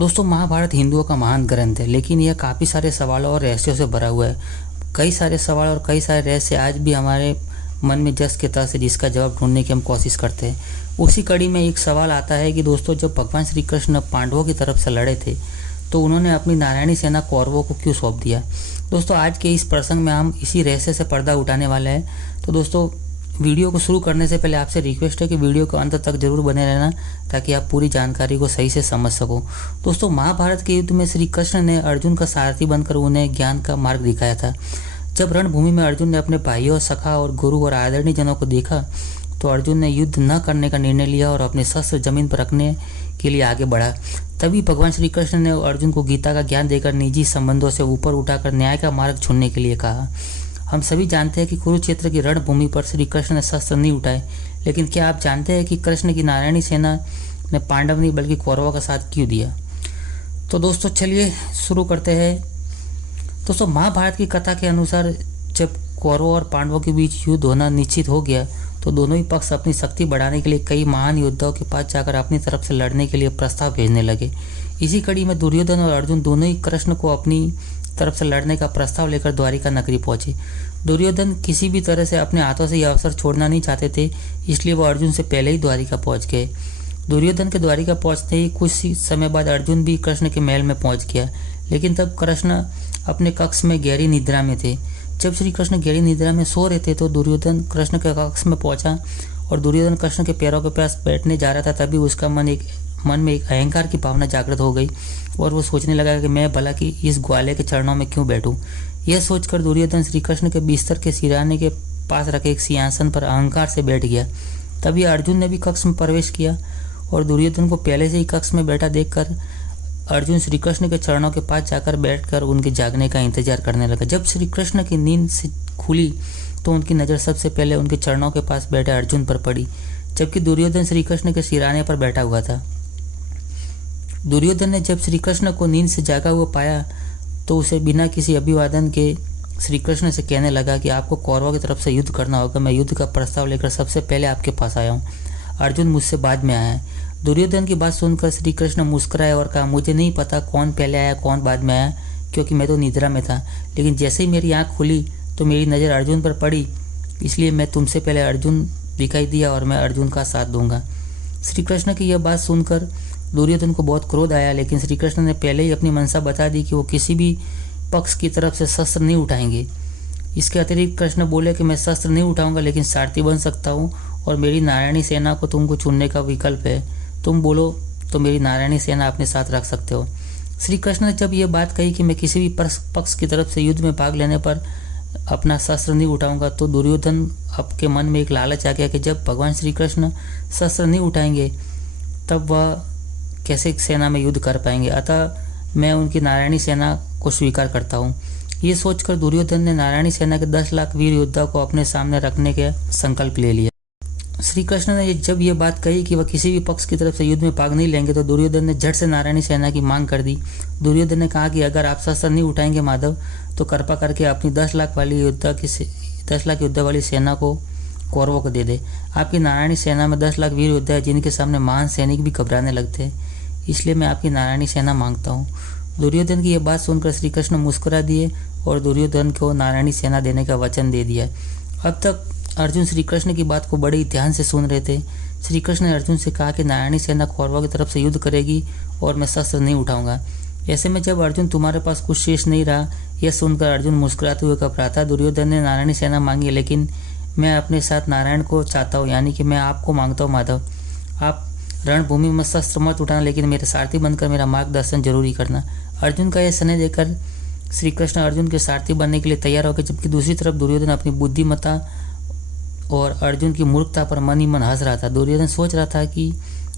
दोस्तों, महाभारत हिंदुओं का महान ग्रंथ है, लेकिन यह काफ़ी सारे सवालों और रहस्यों से भरा हुआ है। कई सारे सवाल और कई सारे रहस्य आज भी हमारे मन में जस के तस है, जिसका जवाब ढूंढने की हम कोशिश करते हैं। उसी कड़ी में एक सवाल आता है कि दोस्तों, जब भगवान श्री कृष्ण पांडवों की तरफ से लड़े थे तो उन्होंने अपनी नारायणी सेना कौरवों को क्यों सौंप दिया। दोस्तों, आज के इस प्रसंग में हम इसी रहस्य से पर्दा उठाने वाले हैं। तो दोस्तों, वीडियो को शुरू करने से पहले आपसे रिक्वेस्ट है कि वीडियो को अंत तक जरूर बने रहना, ताकि आप पूरी जानकारी को सही से समझ सको। दोस्तों, महाभारत के युद्ध में श्री कृष्ण ने अर्जुन का सारथी बनकर उन्हें ज्ञान का मार्ग दिखाया था। जब रणभूमि में अर्जुन ने अपने भाइयों, सखा और गुरु और आदरणीय जनों को देखा तो अर्जुन ने युद्ध न करने का निर्णय लिया और अपने शस्त्र जमीन पर रखने के लिए आगे बढ़ा। तभी भगवान श्री कृष्ण ने अर्जुन को गीता का ज्ञान देकर निजी संबंधों से ऊपर उठाकर न्याय का मार्ग चुनने के लिए कहा। हम सभी जानते हैं कि कुरुक्षेत्र की रणभूमि पर श्री कृष्ण ने शस्त्र नहीं उठाए, लेकिन क्या आप जानते हैं कि कृष्ण की नारायणी सेना ने पांडव नहीं बल्कि कौरवों का साथ क्यों दिया। तो दोस्तों, चलिए शुरू करते हैं। दोस्तों, महाभारत की कथा के अनुसार जब कौरवों और पांडवों के बीच युद्ध होना निश्चित हो गया तो दोनों ही पक्ष अपनी शक्ति बढ़ाने के लिए कई महान योद्धाओं के पास जाकर अपनी तरफ से लड़ने के लिए प्रस्ताव भेजने लगे। इसी कड़ी में दुर्योधन और अर्जुन दोनों ही कृष्ण को अपनी तरफ से लड़ने का प्रस्ताव लेकर द्वारिका नगरी पहुंचे। दुर्योधन किसी भी तरह से अपने हाथों से यह अवसर छोड़ना नहीं चाहते थे, इसलिए वो अर्जुन से पहले ही द्वारिका पहुंच गए। दुर्योधन के द्वारिका पहुंचते ही कुछ ही समय बाद अर्जुन भी कृष्ण के महल में पहुंच गया, लेकिन तब कृष्ण अपने कक्ष में गहरी निद्रा में थे। जब श्री कृष्ण गहरी निद्रा में सो रहे थे तो दुर्योधन कृष्ण के कक्ष में पहुंचा और दुर्योधन कृष्ण के पैरों के पास बैठने जा रहा था। तभी उसका मन में एक अहंकार की भावना जागृत हो गई और वो सोचने लगा कि मैं भला कि इस ग्वाले के चरणों में क्यों बैठूं। यह सोचकर दुर्योधन श्री कृष्ण के बिस्तर के सिरहाने के पास रखे एक सिंहासन पर अहंकार से बैठ गया। तभी अर्जुन ने भी कक्ष में प्रवेश किया और दुर्योधन को पहले से ही कक्ष में बैठा देखकर अर्जुन श्री कृष्ण के चरणों के पास जाकर बैठकर उनके जागने का इंतजार करने लगा। जब श्री कृष्ण की नींद से खुली तो उनकी नज़र सबसे पहले उनके चरणों के पास बैठे अर्जुन पर पड़ी, जबकि दुर्योधन श्री कृष्ण के सिरहाने पर बैठा हुआ था। दुर्योधन ने जब श्री कृष्ण को नींद से जागा हुआ पाया तो उसे बिना किसी अभिवादन के श्री कृष्ण से कहने लगा कि आपको कौरवों की तरफ से युद्ध करना होगा। मैं युद्ध का प्रस्ताव लेकर सबसे पहले आपके पास आया हूँ। अर्जुन मुझसे बाद में आया है। दुर्योधन की बात सुनकर श्री कृष्ण मुस्कुराए और कहा, मुझे नहीं पता कौन पहले आया कौन बाद में आया, क्योंकि मैं तो निद्रा में था। लेकिन जैसे ही मेरी आँख खुली तो मेरी नज़र अर्जुन पर पड़ी, इसलिए मैं तुमसे पहले अर्जुन दिखाई दिया और मैं अर्जुन का साथ दूंगा। श्री कृष्ण की यह बात सुनकर दुर्योधन को बहुत क्रोध आया, लेकिन श्री कृष्ण ने पहले ही अपनी मंशा बता दी कि वो किसी भी पक्ष की तरफ से शस्त्र नहीं उठाएंगे। इसके अतिरिक्त कृष्ण बोले कि मैं शस्त्र नहीं उठाऊंगा, लेकिन सारथी बन सकता हूँ और मेरी नारायणी सेना को तुमको चुनने का विकल्प है। तुम बोलो तो मेरी नारायणी सेना अपने साथ रख सकते हो। श्री कृष्ण ने जब ये बात कही कि मैं किसी भी पक्ष की तरफ से युद्ध में भाग लेने पर अपना शस्त्र नहीं उठाऊंगा, तो दुर्योधन आपके मन में एक लालच आ गया कि जब भगवान श्री कृष्ण शस्त्र नहीं उठाएंगे तब वह कैसे सेना में युद्ध कर पाएंगे। अतः मैं उनकी नारायणी सेना को स्वीकार करता हूँ। ये सोचकर दुर्योधन ने नारायणी सेना के 10 लाख वीर योद्धा को अपने सामने रखने का संकल्प ले लिया। श्री कृष्ण ने जब ये बात कही कि वह किसी भी पक्ष की तरफ से युद्ध में भाग नहीं लेंगे तो दुर्योधन ने झट से नारायणी सेना की मांग कर दी। दुर्योधन ने कहा कि अगर आप शस्त्र नहीं उठाएंगे माधव, तो कृपा करके अपनी 10 लाख योद्धा वाली सेना को कौरवों को दे दे। आपकी नारायणी सेना में 10 लाख वीर योद्धा है, जिनके सामने महान सैनिक भी घबराने लगते हैं, इसलिए मैं आपकी नारायणी सेना मांगता हूँ। दुर्योधन की यह बात सुनकर श्री कृष्ण मुस्कुरा दिए और दुर्योधन को नारायणी सेना देने का वचन दे दिया। अब तक अर्जुन श्री कृष्ण की बात को बड़े ही ध्यान से सुन रहे थे। श्री कृष्ण ने अर्जुन से कहा कि नारायणी सेना कौरवों की तरफ से युद्ध करेगी और मैं शस्त्र नहीं उठाऊंगा। ऐसे में जब अर्जुन तुम्हारे पास कुछ शेष नहीं रहा, यह सुनकर अर्जुन मुस्कुराते हुए घबराता, दुर्योधन ने नारायणी सेना मांगी, लेकिन मैं अपने साथ नारायण को चाहता हूँ, यानी कि मैं आपको मांगता हूँ माधव। आप रणभूमि में शस्त्र मत उठाना, लेकिन मेरे सारथी बनकर मेरा मार्गदर्शन जरूर ही करना। अर्जुन का यह स्नेह देकर श्री कृष्ण अर्जुन के सारथी बनने के लिए तैयार हो गए, जबकि दूसरी तरफ दुर्योधन अपनी बुद्धिमत्ता और अर्जुन की मूर्खता पर मन ही मन हंस रहा था। दुर्योधन सोच रहा था कि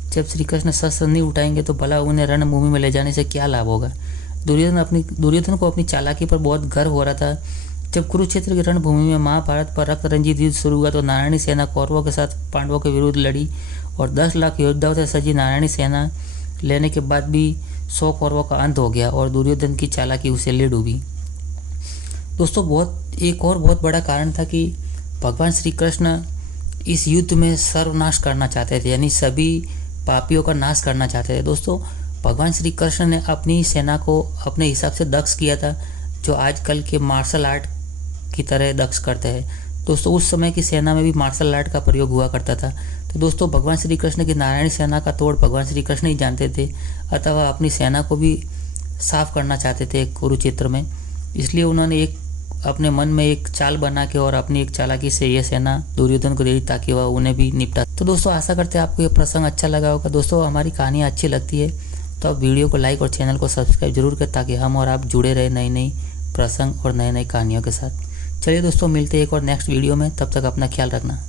जब श्री कृष्ण शस्त्र नहीं उठाएंगे तो भला उन्हें रणभूमि में ले जाने से क्या लाभ होगा। दुर्योधन को अपनी चालाकी पर बहुत गर्व हो रहा था। जब कुरुक्षेत्र की रणभूमि में महाभारत पर रक्त रंजित युद्ध शुरू हुआ तो नारायणी सेना कौरवों के साथ पांडवों के विरुद्ध लड़ी और 10 लाख योद्धाओं से सजी नारायणी सेना लेने के बाद भी 100 कौरवों का अंत हो गया और दुर्योधन की चालाकी उसे ले डूबी। दोस्तों, एक और बहुत बड़ा कारण था कि भगवान श्री कृष्ण इस युद्ध में सर्वनाश करना चाहते थे, यानी सभी पापियों का नाश करना चाहते थे। दोस्तों, भगवान श्री कृष्ण ने अपनी सेना को अपने हिसाब से दक्ष किया था, जो आजकल के मार्शल आर्ट की तरह दक्ष करते हैं। दोस्तों उस समय की सेना में भी मार्शल आर्ट का प्रयोग हुआ करता था। तो दोस्तों भगवान श्री कृष्ण की नारायणी सेना का तोड़ भगवान श्री कृष्ण ही जानते थे, अतः वह अपनी सेना को भी साफ करना चाहते थे कुरुक्षेत्र में। इसलिए उन्होंने अपने मन में एक चाल बना के और अपनी एक चालाकी से यह सेना दुर्योधन को दे दी ताकि वह उन्हें भी निपटा। तो दोस्तों आशा करते हैं आपको ये प्रसंग अच्छा लगा होगा। दोस्तों हमारी कहानियाँ अच्छी लगती है तो आप वीडियो को लाइक और चैनल को सब्सक्राइब जरूर करें ताकि हम और आप जुड़े रहे नई नई प्रसंग और नई नई कहानियों के साथ। चलिए दोस्तों मिलते हैं एक और नेक्स्ट वीडियो में, तब तक अपना ख्याल रखना।